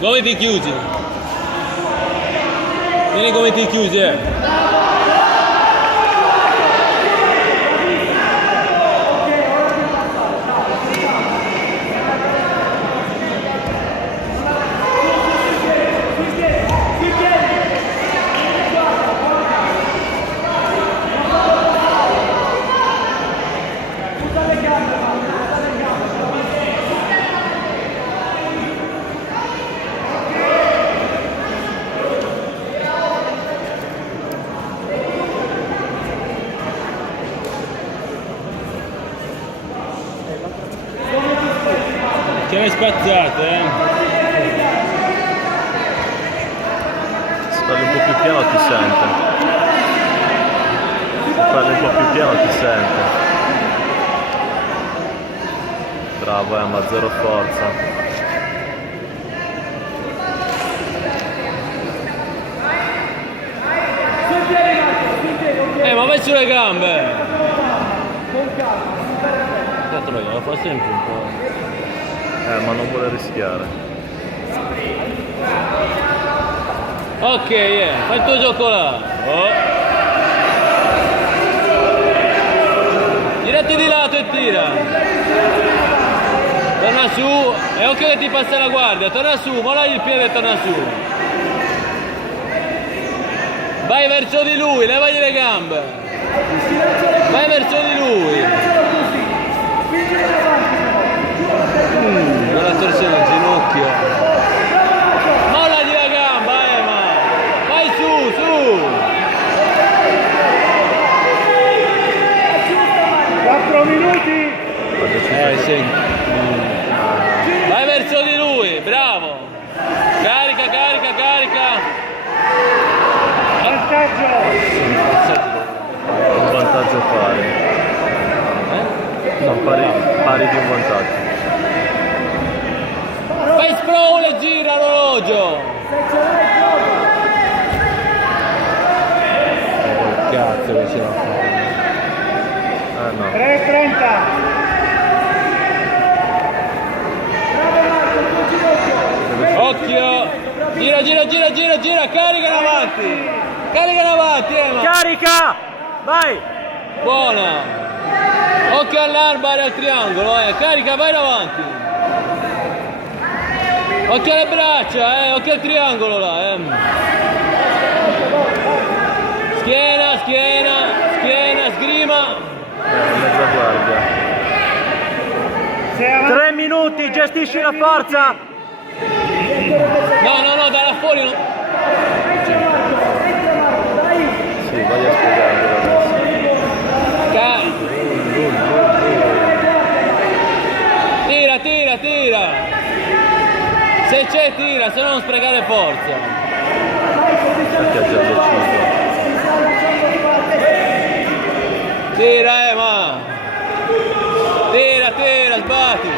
Gomiti chiusi. Vieni gomiti chiusi, Che ne spazzate, Se parli un po' più piano ti sente. Se parli un po' più piano ti sente. Bravo Emma, zero forza. ma vai sulle gambe! Cazzo, lo fa sempre un po'. Ma non vuole rischiare. Ok, fai il tuo gioco là. Oh. Girati di lato e tira. Torna su. E occhio che ti passa la guardia. Torna su, molla il piede e torna su. Vai verso di lui, levagli le gambe. Vai verso di lui. Dalla torsione al ginocchio. Mollagli la gamba, Emma. Vai su, su. 4 minuti. Sì. Vai verso di lui, bravo. Carica, carica, carica. Vantaggio. Un vantaggio pari. No, pari di un vantaggio. Fai sprawl e gira l'orologio. Cazzo che ce la fa. No. 3:30. Occhio. Gira, gira, gira, gira, gira. Carica in avanti. Carica in avanti, Emma. Carica! Vai! Buona. Occhio all'arma e al triangolo, Carica, vai in avanti. Occhio alle braccia, occhio al triangolo là, Schiena, schiena, schiena, sgrima. Mezza guardia. 3 minuti, gestisci la forza! No, no, no, dalla fuori non... Sì, vai a spiegare adesso. Tira, tira, tira. Se c'è tira, se no non sprecare forza. Perché ha già deciso. Tira, Emma. Tira, tira, sbatti.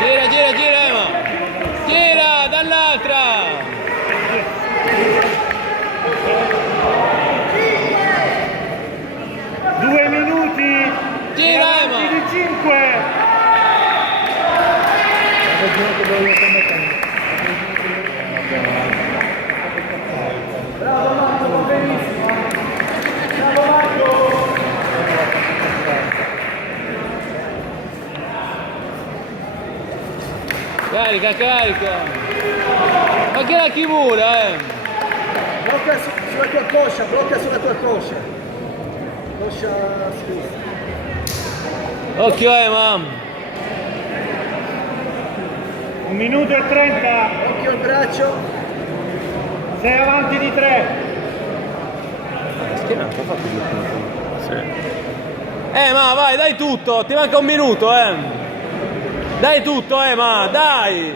Gira, gira, gira, Emma. Gira dall'altra. Due minuti! Gira, Emma. Di 5! Carica, carica. Ma che la chimura, Blocca sulla tua coscia, blocca sulla tua coscia. Coscia sinistra. Occhio, Emma. 1 minuto e 30! Occhio al braccio. Sei avanti di 3! Schiena un po' fatto il sì. Ma vai, dai tutto. Ti manca un minuto, Dai tutto, ma dai.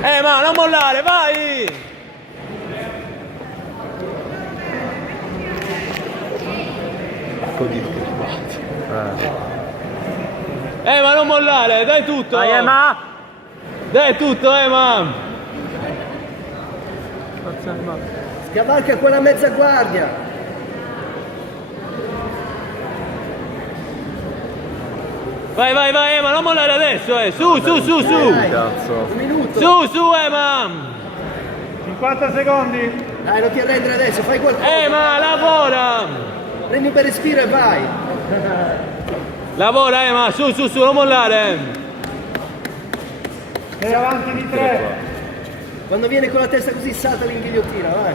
Ma non mollare, vai. Così scrivati. Ma non mollare, dai tutto. Vai Emma! Dai tutto, ma. Scavalca quella mezza guardia. Vai, vai, vai, Ema, non mollare adesso, Su, su, su, su. Dai, Cazzo. un minuto. Su, su, Ema. 50 secondi. Dai, non ti arrendere adesso, fai qualcosa. Ema, lavora. Prendi un bel respiro e vai. Lavora, Ema, su, su, su, non mollare. Sei avanti di 3. Quando viene con la testa così salta l'inghigliottina, vai.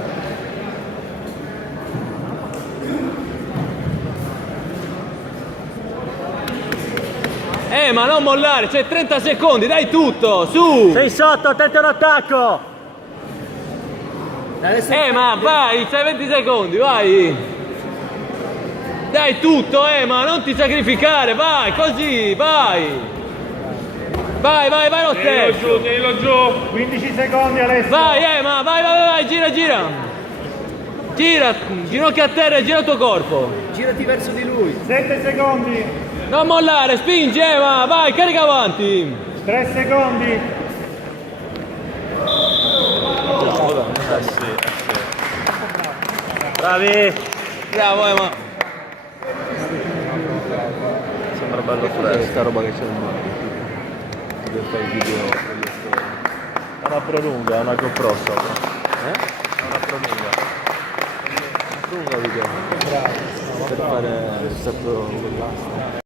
Ma non mollare, c'è 30 secondi, dai tutto, su! Sei sotto, attento all'attacco! Dai, adesso Ma vai, c'hai 20 secondi, vai! Dai tutto, ma non ti sacrificare, vai, così, vai! Vai, vai, vai lo stesso! Tienilo giù. 15 secondi Alessio. Vai, vai, vai, vai, vai, gira, gira! Gira, ginocchia a terra e gira il tuo corpo! girati verso di lui. 7 secondi. Non mollare, spingi, ma vai, carica avanti! 3 secondi. Sì. Bravi! Bravo, ma... Sembra bello fresco. Sta roba che c'è in mano. Dove fai il video. È una prolunga, è una GoPro sopra. È una prolunga. Prolunga video. Per fare il salto